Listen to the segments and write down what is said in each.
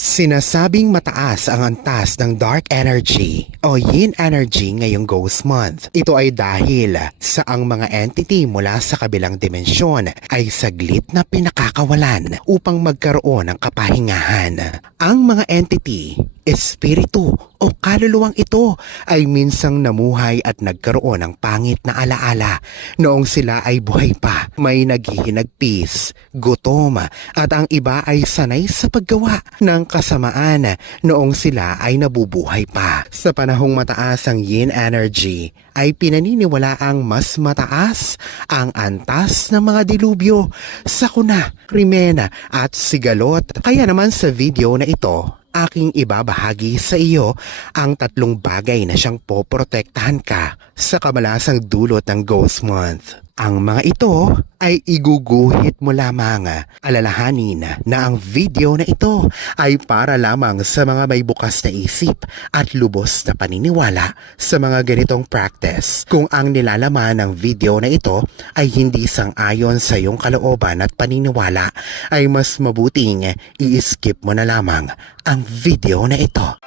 Sinasabing mataas ang antas ng dark energy o yin energy ngayong Ghost Month. Ito ay dahil sa ang mga entity mula sa kabilang dimensyon ay saglit na pinakakawalan upang magkaroon ng kapahingahan. Ang mga entity, espiritu o kaluluwang ito ay minsang namuhay at nagkaroon ng pangit na alaala noong sila ay buhay pa. May naghihinagpis, gutom at ang iba ay sanay sa paggawa ng kasamaan noong sila ay nabubuhay pa. Sa panahong mataas ang yin energy ay pinaniniwala ang mas mataas ang antas ng mga dilubyo, sakuna, krimen at sigalot. Kaya naman sa video na ito, aking ibabahagi sa iyo ang 3 bagay na siyang poprotektahan ka sa kamalasang dulot ng Ghost Month. Ang mga ito ay iguguhit mo lamang. Alalahanin na ang video na ito ay para lamang sa mga may bukas na isip at lubos na paniniwala sa mga ganitong practice. Kung ang nilalaman ng video na ito ay hindi sang-ayon sa iyong kalooban at paniniwala, ay mas mabuting i-skip mo na lamang ang video na ito.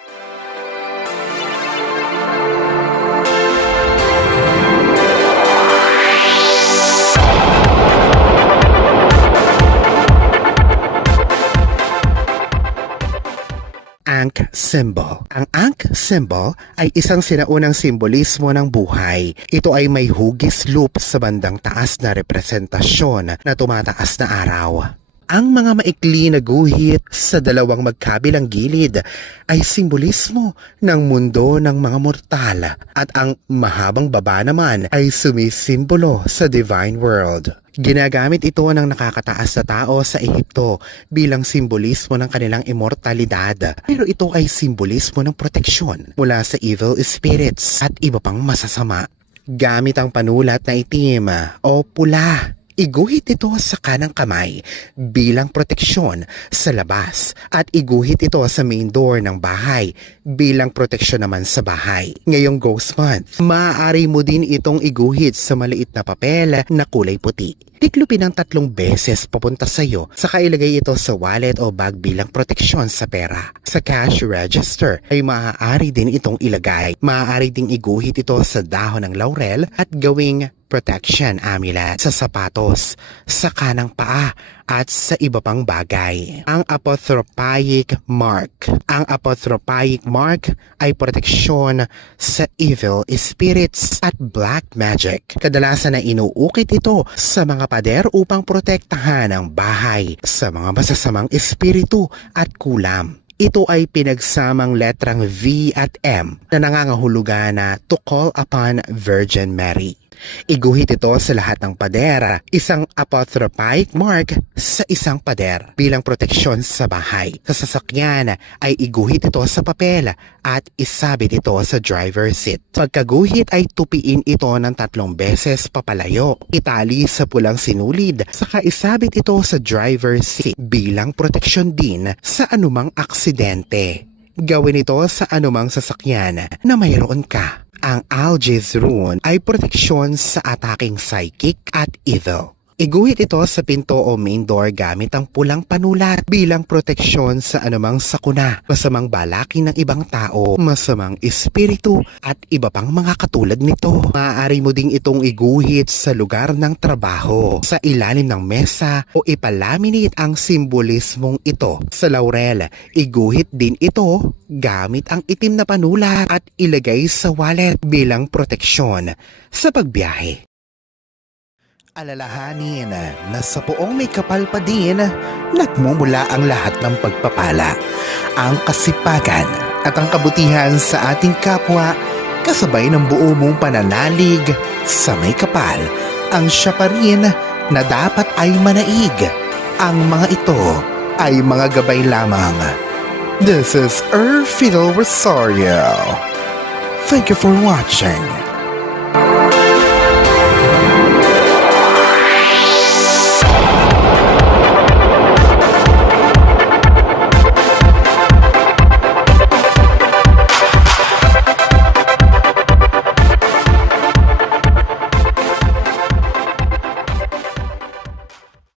Ankh symbol. Ang Ankh symbol ay isang sinaunang simbolismo ng buhay. Ito ay may hugis loop sa bandang taas na representasyon na tumataas na araw. Ang mga maikli na guhit sa dalawang magkabilang gilid ay simbolismo ng mundo ng mga mortal at ang mahabang baba naman ay sumisimbolo sa divine world. Ginagamit ito ng nakakataas na tao sa Ehipto bilang simbolismo ng kanilang immortalidad. Pero ito ay simbolismo ng proteksyon mula sa evil spirits at iba pang masasama. Gamit ang panulat na itim o pula, iguhit ito sa kanang kamay bilang proteksyon sa labas at iguhit ito sa main door ng bahay bilang proteksyon naman sa bahay. Ngayong Ghost Month, maaari mo din itong iguhit sa maliit na papel na kulay puti. Tiklupin ng 3 beses papunta sa iyo, saka ilagay ito sa wallet o bag bilang proteksyon sa pera. Sa cash register ay maaari din itong ilagay. Maaari ding iguhit ito sa dahon ng laurel at gawing protection amulet sa sapatos, sa kanang paa at sa iba pang bagay. Ang apotropaic mark. Ang apotropaic mark ay proteksyon sa evil spirits at black magic. Kadalasan na inuukit ito sa mga pader upang protektahan ang bahay sa mga masasamang espiritu at kulam. Ito ay pinagsamang letrang V at M na nangangahulugan na to call upon Virgin Mary. Iguhit ito sa lahat ng pader, isang apotropaic mark sa isang pader bilang proteksyon sa bahay. Sa sasakyan ay iguhit ito sa papel at isabit ito sa driver's seat. Pagkaguhit ay tupiin ito ng 3 beses papalayo. Itali sa pulang sinulid, saka isabit ito sa driver's seat bilang proteksyon din sa anumang aksidente. Gawin ito sa anumang sasakyan na mayroon ka. Ang Algiz rune ay proteksyon sa ataking psychic at evil. Iguhit ito sa pinto o main door gamit ang pulang panulat bilang proteksyon sa anumang sakuna, masamang balakin ng ibang tao, masamang espiritu at iba pang mga katulad nito. Maaari mo ding itong iguhit sa lugar ng trabaho, sa ilalim ng mesa o ipalaminate ang simbolismong ito. Sa laurel, iguhit din ito gamit ang itim na panulat at ilagay sa wallet bilang proteksyon sa pagbiyahe. Alalahanin na sa poong may kapal pa din, nagmumula ang lahat ng pagpapala, ang kasipagan at ang kabutihan sa ating kapwa kasabay ng buo mong pananalig sa may kapal. Ang siya pa rin na dapat ay manaig. Ang mga ito ay mga gabay lamang. This is Fiddle Rosario. Thank you for watching.